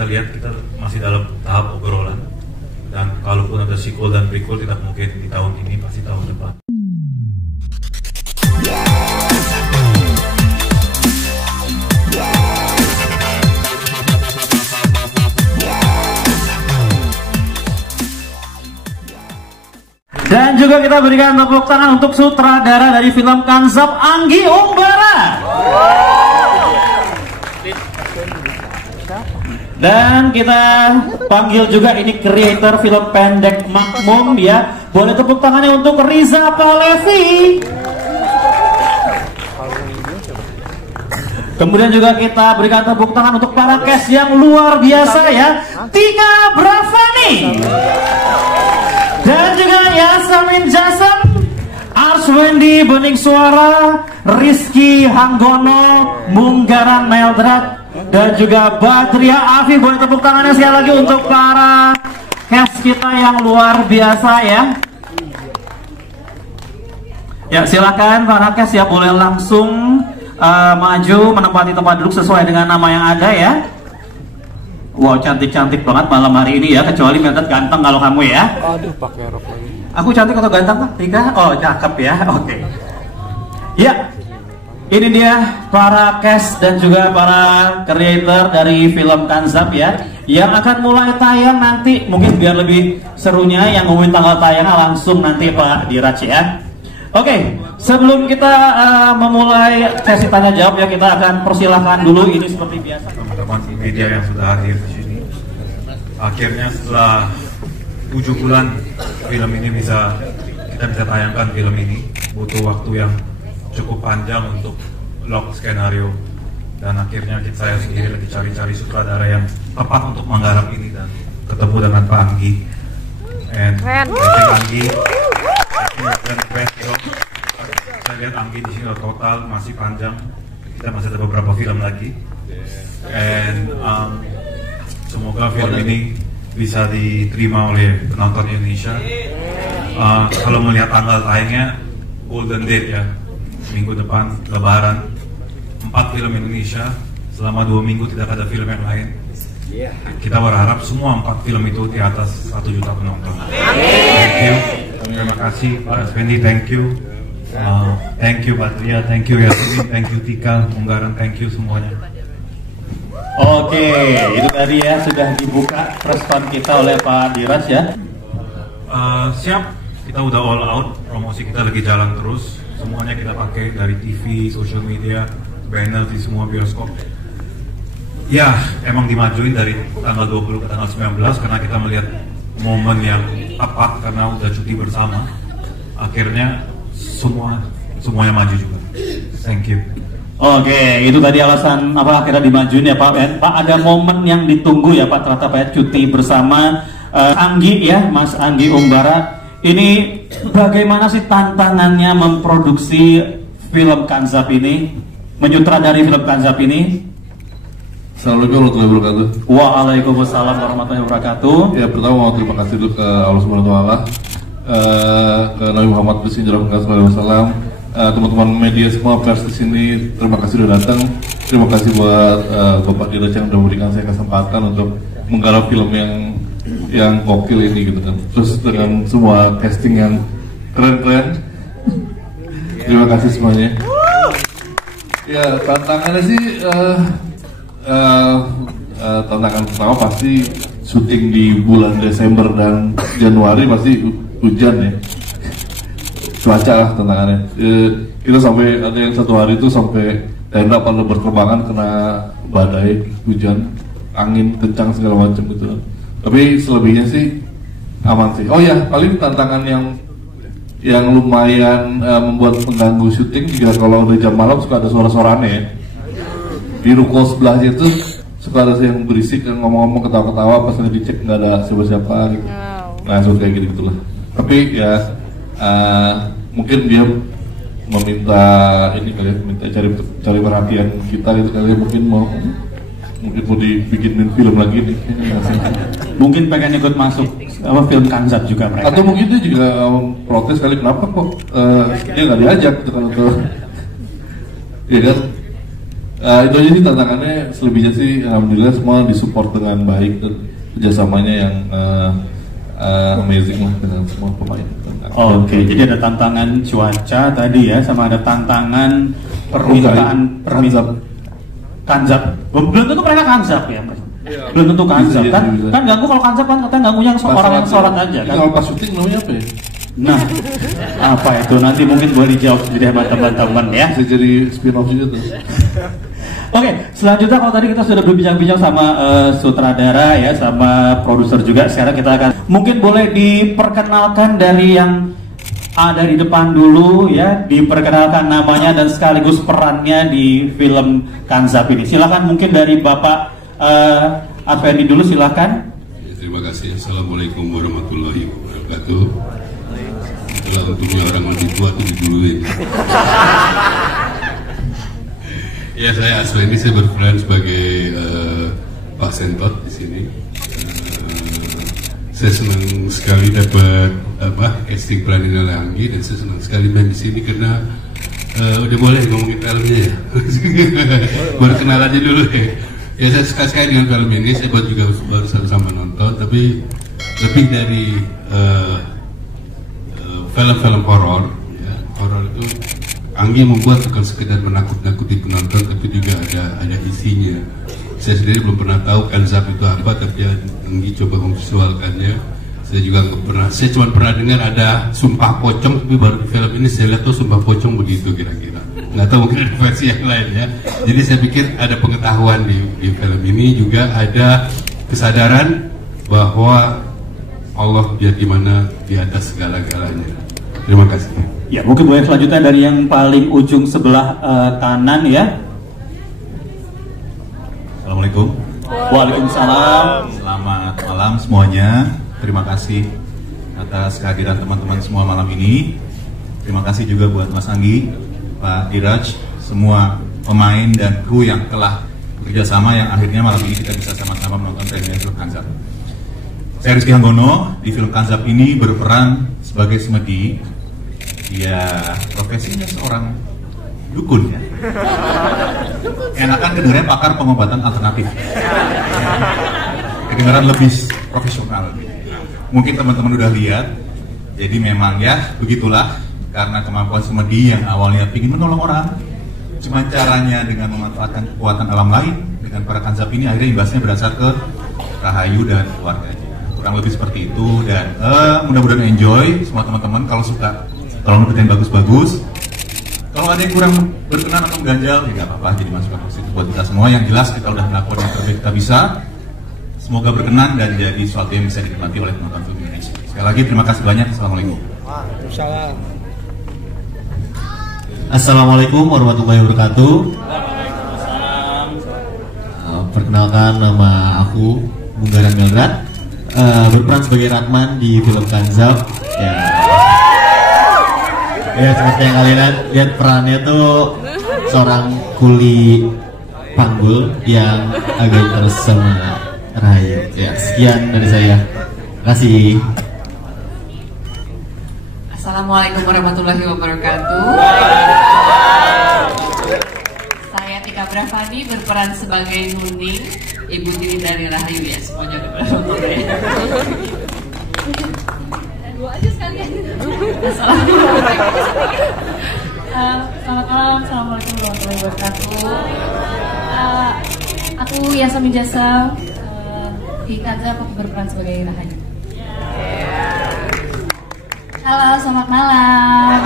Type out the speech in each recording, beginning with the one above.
kita lihat kita masih dalam tahap obrolan, dan kalaupun ada sequel dan prequel tidak mungkin di tahun ini, pasti tahun depan. Dan juga kita berikan tepuk tangan untuk sutradara dari film Kanzab, Anggi Umbara. Dan kita panggil juga ini kreator film pendek Makmum ya. Boleh tepuk tangannya untuk Riza Palevi. Kemudian juga kita berikan tepuk tangan untuk para cast yang luar biasa ya. Tika Bravani. Dan juga Yasamin Jason, Arswendi Bening Suara, Rizky Hanggono, Munggaran Meldrat, dan juga Badria Afif. Boleh tepuk tangannya sekali lagi untuk para cast kita yang luar biasa ya. Ya silakan para cast ya, boleh langsung maju menempati tempat duduk sesuai dengan nama yang ada ya. Wow, cantik-cantik banget malam hari ini ya, kecuali Meldrat ganteng kalau kamu ya. Aduh, pakai rok lagi. Aku cantik atau ganteng Pak? Tika? Oh, cakep ya. Oke. Ya. Ini dia para cast dan juga para creator dari film Kanzab ya, yang akan mulai tayang nanti. Mungkin biar lebih serunya yang ngumumin tanggal tayangnya langsung nanti Pak Diraj ya. Oke, sebelum kita memulai sesi tanya jawab ya, kita akan persilahkan dulu ini seperti biasa. Teman-teman media yang sudah hadir di sini, akhirnya setelah 7 bulan film ini kita bisa tayangkan film ini. Butuh waktu yang cukup panjang untuk lock skenario, dan akhirnya saya sendiri lagi cari-cari sutradara yang tepat untuk menggarap ini, dan ketemu dengan Pak Anggi. Anggi. Saya lihat Anggi di sini total masih panjang. Kita masih ada beberapa film lagi. Semoga film ini bisa diterima oleh penonton Indonesia. Kalau melihat tanggal tayangnya Golden Date ya, minggu depan Lebaran, 4 film Indonesia selama 2 minggu, tidak ada film yang lain. Kita berharap semua 4 film itu di atas 1 juta penonton. Thank you. Terima kasih Pak Fendi, thank you. Thank you Badria, thank you Yasmin, thank you Tika, Munggaran, thank you semuanya. Oke, itu tadi ya sudah dibuka respon kita oleh Pak Diraj ya. Siap, kita udah all out, promosi kita lagi jalan terus. Semuanya kita pakai dari TV, social media, banner di semua bioskop. Ya, emang dimajuin dari tanggal 20 ke tanggal 19 karena kita melihat momen yang tepat karena udah cuti bersama. Akhirnya semuanya maju juga. Thank you. Oke, itu tadi alasan apa akhirnya dimajuin ya Pak. Pak, ada momen yang ditunggu ya Pak, ternyata Pak cuti bersama Anggi ya, Mas Anggi Umbara. Ini bagaimana sih tantangannya memproduksi film Kanzab ini, menyutradari film Kanzab ini? Assalamualaikum warahmatullahi wabarakatuh. Waalaikumsalam warahmatullahi wabarakatuh. Ya, pertama mau terima kasih dulu ke Allah Subhanahu wa taala, ke Nabi Muhammad SAW, teman-teman media semua, pers di sini, terima kasih sudah datang. Terima kasih buat Bapak Diraj yang sudah memberikan saya kesempatan untuk menggarap film yang gokil ini gitu kan. Terus dengan semua casting yang keren-keren. Terima kasih semuanya. Ya, tantangannya sih tantangan pertama pasti syuting di bulan Desember dan Januari pasti hujan ya, cuaca lah tantangannya. Kita sampai ada yang 1 hari itu sampai tenda pada berterbangan kena badai, hujan, angin kencang segala macam gitu. Tapi selebihnya sih aman sih. Oh ya, paling tantangan yang lumayan membuat mengganggu syuting juga kalau udah jam malam suka ada suara-suaranya ya. Di ruko sebelahnya itu suka ada yang berisik, yang ngomong-ngomong, ketawa-ketawa, pas lagi dicek nggak ada siapa-siapa gitu. Nah, suka kayak gitu-gitulah. Tapi ya mungkin dia meminta ini kali, minta cari perhatian kita gitu kali, mungkin mau dibikinin film lagi nih. Mungkin pengen ikut masuk film Kanzab juga mereka. Atau mungkin dia juga protes kali, kenapa kok dia nggak diajak gitu kan, atau ya kan. Itu aja sih tantangannya. Selebihnya sih alhamdulillah semua disupport dengan baik dan kerjasamanya yang amazing lah dengan semua pemain. Oke, jadi ada tantangan cuaca tadi ya, sama ada tantangan permintaan kanzab. Belum tentu mereka kanzab ya, Mas. Belum tentu kanzab kan? Kan ganggu kalau kanzab kan katanya ganggunya orang yang sholat aja kan. Kalau pas syuting namanya apa ya? Nah, apa itu nanti mungkin boleh dijawab sendiri sama teman-teman ya. Bisa jadi spin-off juga tuh. Oke, selanjutnya kalau tadi kita sudah berbincang-bincang sama sutradara ya, sama produser juga. Sekarang kita akan mungkin boleh diperkenalkan dari yang ada di depan dulu ya, diperkenalkan namanya dan sekaligus perannya di film Kanzab ini. Silakan mungkin dari Bapak Afendi dulu, silakan. Ya, terima kasih. Assalamualaikum warahmatullahi wabarakatuh. Kalau untuknya orang lebih tua tuh diduluin. Ya, saya Aswendi, saya berperan sebagai Pak Sentot di sini. Saya senang sekali dapat casting peranan oleh Anggi, dan saya senang sekali main di sini karena udah boleh ngomongin filmnya ya. Baru kenal aja dulu ya. Ya, saya suka sekali dengan film ini. Saya baru sama nonton, tapi lebih dari film-film horor. Ya, horor itu Anggi membuat bukan sekedar menakut-nakuti penonton, tapi juga ada isinya. Saya sendiri belum pernah tahu Kanzab itu apa, tapi Anggi coba memvisualkannya. Saya juga nggak pernah. Saya cuma pernah dengar ada sumpah pocong, tapi baru di film ini saya lihat tuh sumpah pocong begitu kira-kira. Nggak tahu, mungkin ada versi yang lain ya. Jadi saya pikir ada pengetahuan di film ini, juga ada kesadaran bahwa Allah dia di mana di atas segala-galanya. Terima kasih. Ya, mungkin boleh selanjutnya dari yang paling ujung sebelah kanan ya. Assalamualaikum. Waalaikumsalam. Selamat malam semuanya. Terima kasih atas kehadiran teman-teman semua malam ini. Terima kasih juga buat Mas Anggi, Pak Diraj, semua pemain dan kru yang telah bekerja sama, yang akhirnya malam ini kita bisa sama-sama menonton premiere film Kanzab. Saya Rizky Hanggono, di film Kanzab ini berperan sebagai Semedi. Dia profesinya seorang dukun ya. Enakan kedengarannya pakar pengobatan alternatif. Kedengaran lebih profesional. Mungkin teman-teman udah lihat. Jadi memang ya begitulah, karena kemampuan Semedi yang awalnya ingin menolong orang, cuma caranya dengan memanfaatkan kekuatan alam lain. Dengan para Kanzab ini akhirnya imbasnya berasal ke Rahayu dan keluarganya. Kurang lebih seperti itu, dan mudah-mudahan enjoy semua teman-teman. Kalau suka, tolong ngedetain bagus-bagus. Kalau ada yang kurang berkenan atau mengganjal, ya nggak apa-apa, jadi masukan positif buat kita semua. Yang jelas kita udah melakukan yang terbaik kita bisa. Semoga berkenan dan jadi sesuatu yang bisa dinikmati oleh penonton film Indonesia. Sekali lagi terima kasih banyak. Assalamualaikum. Assalamualaikum warahmatullahi wabarakatuh. Perkenalkan, nama aku Munggaran Melrat, berperan sebagai Ratman di film Kanzab. Ya, seperti yang kalian lihat perannya tuh seorang kuli panggul yang agak terus sama Rahayu. Ya, sekian dari saya. Terima kasih. Assalamualaikum warahmatullahi wabarakatuh. Saya Tika Bravani, berperan sebagai Nuning, ibu tiri dari Rahayu ya. Semuanya udah pada nonton ya. Dua aja sekalian. Selamat malam, assalamualaikum warahmatullahi wabarakatuh. Aku Yasamin Jasa, di Kanzab aku berperan sebagai Rahayu. Halo, selamat malam.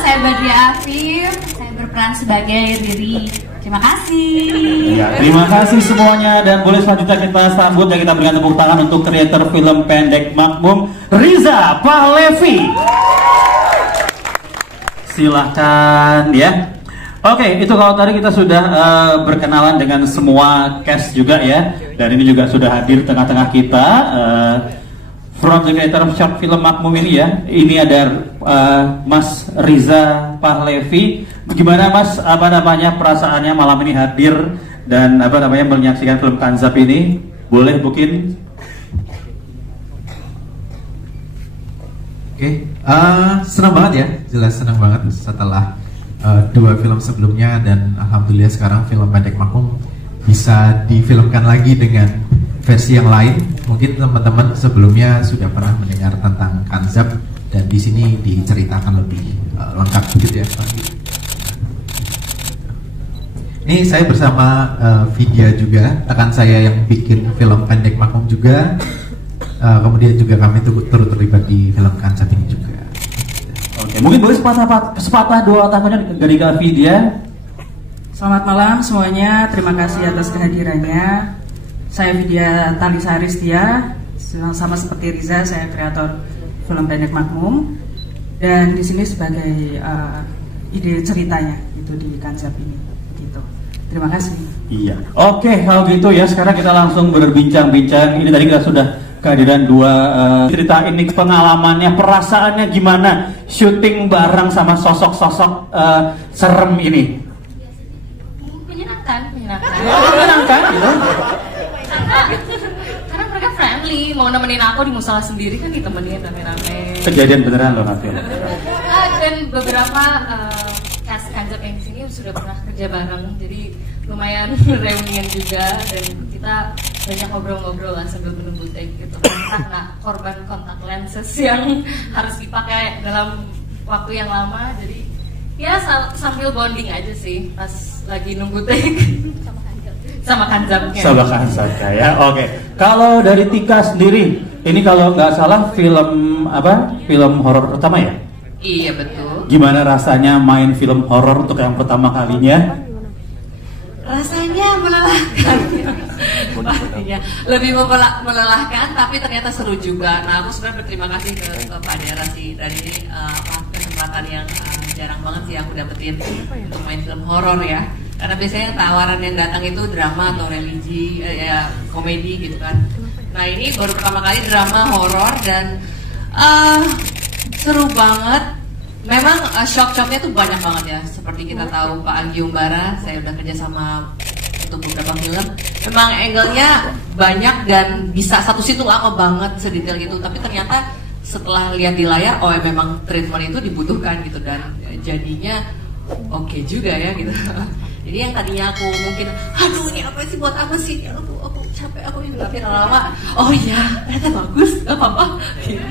Saya Badria Afif, saya berperan sebagai Riri. Terima kasih. Ya, terima kasih semuanya, dan boleh selanjutnya kita sambut dan kita berikan tepuk tangan untuk kreator film pendek Makmum, Riza Pahlevi. Silahkan ya. Oke, itu kalau tadi kita sudah berkenalan dengan semua cast juga ya, dan ini juga sudah hadir tengah-tengah kita from the creator of short film Makmum ini ya. Ini ada Mas Riza Pahlevi. Bagaimana Mas, perasaannya malam ini hadir dan menyaksikan film Kanzab ini? Boleh mungkin? Oke, senang banget ya, jelas senang banget setelah dua film sebelumnya, dan alhamdulillah sekarang film pendek Makmum bisa difilmkan lagi dengan versi yang lain. Mungkin teman-teman sebelumnya sudah pernah mendengar tentang Kanzab, dan di sini diceritakan lebih lengkap gitu ya Pak. Ini saya bersama Vidya juga, rekan saya yang bikin film pendek Makmum juga. Kemudian juga kami turut terlibat di film Kanzab ini juga. Oke, mungkin boleh sepatah dua tangannya dari Kak Vidya. Selamat malam semuanya, terima kasih atas kehadirannya. Saya Vidya Talisaristia, sama seperti Riza, saya kreator film pendek Makmum, dan di sini sebagai ide ceritanya itu di Kanzab ini. Gitu. Terima kasih. Iya. Oke, kalau gitu ya sekarang kita langsung berbincang-bincang. Ini tadi kita sudah kehadiran dua cerita ini, pengalamannya, perasaannya gimana syuting bareng sama sosok-sosok serem ini. Menyenangkan Menyenangkan gitu. karena mereka friendly, mau nemenin aku di musola sendiri kan ditemenin rame-rame. Kejadian beneran loh Nafil. Dan beberapa cast Kanzab yang di sini sudah pernah kerja bareng, jadi lumayan reunian juga, dan kita banyak ngobrol-ngobrol lah sambil menunggu take gitu. Karena korban kontak lenses yang harus dipakai dalam waktu yang lama, jadi ya sambil bonding aja sih pas lagi nunggu take sama Kanzabnya. Sama Kanzab ya. Oke. Kalau dari Tika sendiri, ini kalau nggak salah film apa? Film horor pertama ya? Iya betul. Gimana rasanya main film horor untuk yang pertama kalinya? Rasanya melelahkan. Pastinya lebih melelahkan, tapi ternyata seru juga. Nah, aku sebenarnya berterima kasih ke Pak Dera sih dari kesempatan yang jarang banget sih aku dapetin untuk main film horor ya. Karena biasanya tawaran yang datang itu drama atau religi, ya komedi gitu kan. Nah ini baru pertama kali drama horor dan seru banget. Memang shock-shocknya tuh banyak banget ya. Seperti kita tahu Pak Anggi Umbara, saya udah kerja sama untuk beberapa film. Memang angle-nya banyak dan bisa satu situ lama banget sedetail itu. Tapi ternyata setelah lihat di layar, oh ya memang treatment itu dibutuhkan gitu, dan jadinya oke juga ya gitu. Jadi yang tadinya aku mungkin, aduh ini apa sih, buat apa sih, aku capek, aku yang tapi lama, oh iya ternyata bagus, gak apa-apa gitu.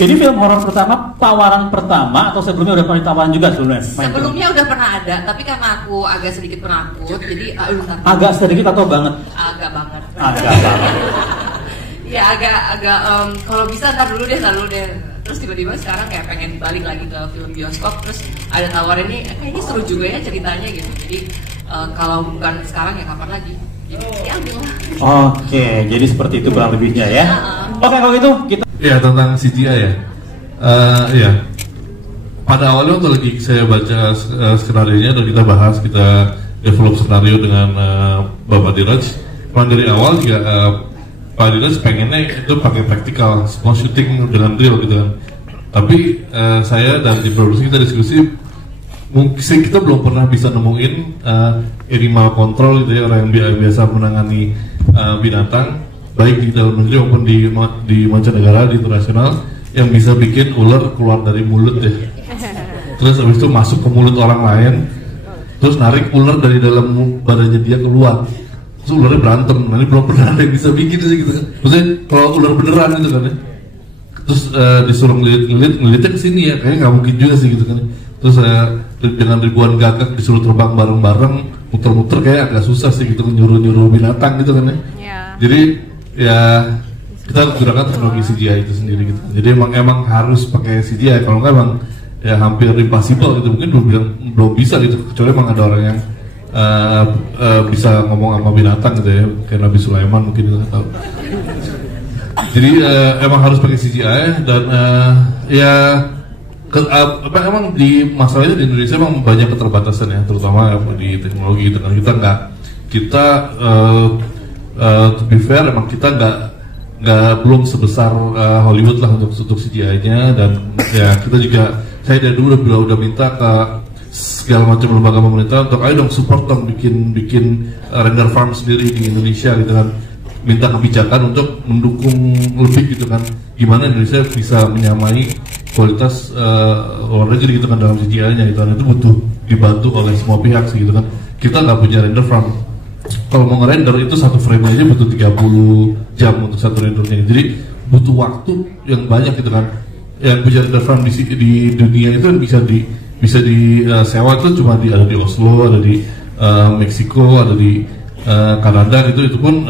Ini film horor pertama, tawaran pertama atau sebelumnya udah pernah tawaran juga sebelumnya? Sebelumnya udah pernah ada, tapi karena aku agak sedikit penakut, jadi agak sedikit atau banget? Agak banget. Agak banget. Ya agak kalau bisa ntar dulu deh. Terus tiba-tiba sekarang kayak pengen balik lagi ke film bioskop, terus ada tawaran ini, kayaknya seru juga ya ceritanya gitu. Jadi kalau bukan sekarang ya kapan lagi? Ya ambil lah. Oke, jadi seperti itu kurang lebihnya ya. Oke, kalau gitu kita. Ya tentang CGI ya. Ya. Pada awalnya waktu lagi saya baca skenario-nya dan kita bahas, kita develop skenario dengan Bapak Diraj. Memang dari awal juga Pak Diraj pengennya itu pakai praktikal, semua syuting dengan real gitu kan. Tapi saya dan di produksi kita diskusi, mungkin kita belum pernah bisa nemuin animal control gitu ya, orang yang biasa menangani binatang baik di dalam negeri maupun di mancanegara, di internasional, yang bisa bikin ular keluar dari mulut ya. Terus habis itu masuk ke mulut orang lain, terus narik ular dari dalam badannya dia keluar. Terus ularnya berantem. Nah ini belum pernah ada yang bisa bikin sih gitu kan. Maksudnya kalau ular beneran gitu kan ya. Terus disuruh ngeliatnya ke sini ya, kayaknya nggak mungkin juga sih gitu kan. Terus dengan ribuan gagak disuruh terbang bareng-bareng, muter-muter kayak agak susah sih gitu, nyuruh binatang gitu kan ya. Jadi ya kita gunakan teknologi CGI itu sendiri gitu. Jadi emang harus pakai CGI, kalau nggak emang ya hampir impossible gitu. Mungkin belum bisa gitu, kecuali emang ada orang yang bisa ngomong sama binatang gitu ya, kayak Nabi Sulaiman mungkin kita tahu. Jadi emang harus pakai CGI dan emang di masalahnya di Indonesia emang banyak keterbatasan ya, terutama di teknologi gitu kan. Kita to be fair emang kita belum sebesar Hollywood lah untuk CGI-nya, dan ya kita juga, saya dari dulu udah minta ke segala macam lembaga pemerintah untuk ayo dong support dong bikin render farm sendiri di Indonesia gitu kan, minta kebijakan untuk mendukung lebih gitu kan, gimana Indonesia bisa menyamai kualitas luar negeri gitu kan dalam CGI-nya gitu kan, itu butuh dibantu oleh semua pihak sih gitu kan. Kita nggak punya render farm. Kalau mau nge-render itu satu frame aja butuh 30 jam untuk satu rendernya. Jadi butuh waktu yang banyak gitu kan. Yang punya render farm di dunia itu bisa disewa itu cuma ada di Oslo, ada di Meksiko, ada di Kanada gitu. Itu pun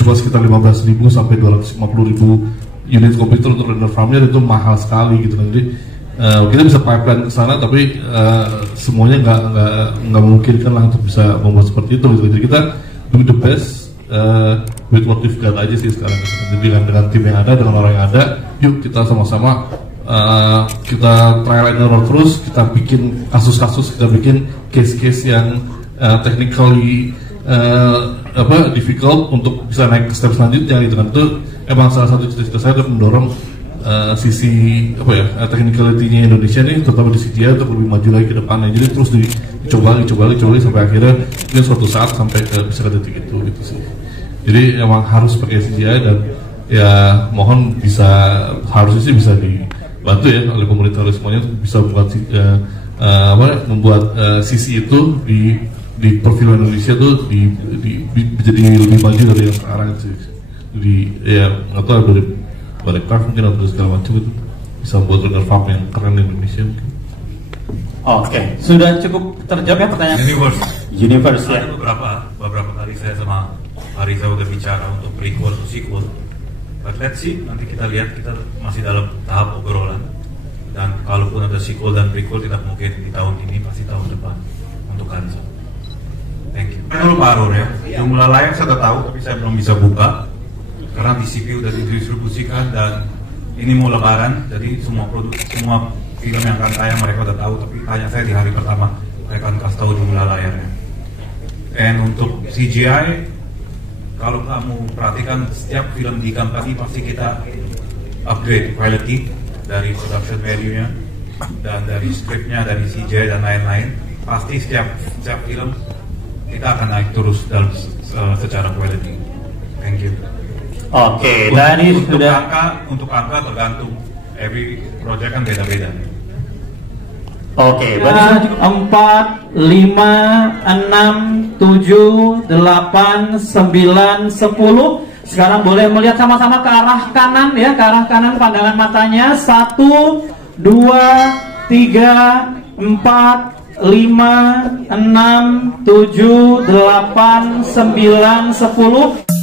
cuma sekitar 15.000 sampai 250.000 unit komputer untuk render farmnya, itu mahal sekali gitu kan. Jadi kita bisa pipeline ke sana, tapi semuanya nggak memungkinkan lah untuk bisa membuat seperti itu gitu. Jadi kita do the best with what we've got aja sih sekarang gitu. Jadi dengan tim yang ada, dengan orang yang ada, yuk kita sama-sama kita trial and error terus, kita bikin kasus-kasus, kita bikin case-case yang technically difficult untuk bisa naik ke step selanjutnya gitu kan. Itu emang salah satu cita-cita saya untuk mendorong sisi technicality-nya Indonesia nih, terutama di CGI untuk lebih maju lagi ke depannya. Jadi terus dicoba sampai akhirnya ini suatu saat sampai bisa ke titik itu gitu sih. Jadi emang harus pakai CGI, dan ya mohon harusnya sih bisa dibantu ya oleh pemerintah, oleh semuanya untuk bisa membuat sisi itu di perfilman Indonesia tuh jadi lebih maju dari yang sekarang sih. Jadi ya nggak tahu dari Balikpapan mungkin atau segala macam itu bisa buat render farm yang keren di Indonesia mungkin. Oke, sudah cukup terjawab ya pertanyaan. Universe ya. Ada beberapa kali saya sama Ariza udah bicara untuk prequel atau sequel. But let's see, nanti kita lihat, kita masih dalam tahap obrolan. Dan kalaupun ada sequel dan prequel tidak mungkin di tahun ini, pasti tahun depan untuk Ariza. Thank you. Dulu Pak Arur ya, jumlah layar saya udah tahu tapi saya belum bisa buka karena di CPU udah didistribusikan, dan ini mau lebaran, jadi semua film yang akan tayang mereka udah tahu, tapi tanya saya di hari pertama saya akan kasih tahu jumlah layarnya. Dan untuk CGI, kalau kamu perhatikan setiap film di company pasti kita upgrade quality dari production value-nya dan dari script-nya, dari CGI dan lain-lain. Pasti setiap film kita akan naik terus dalam secara quality. Thank you. Oke, tadi sudah untuk angka tergantung, every project kan beda-beda. Oke, berarti 4, 5, 6, 7, 8, 9, 10. Sekarang boleh melihat sama-sama ke arah kanan ya, ke arah kanan pandangan matanya. 1, 2, 3, 4, 5, 6, 7, 8, 9, 10.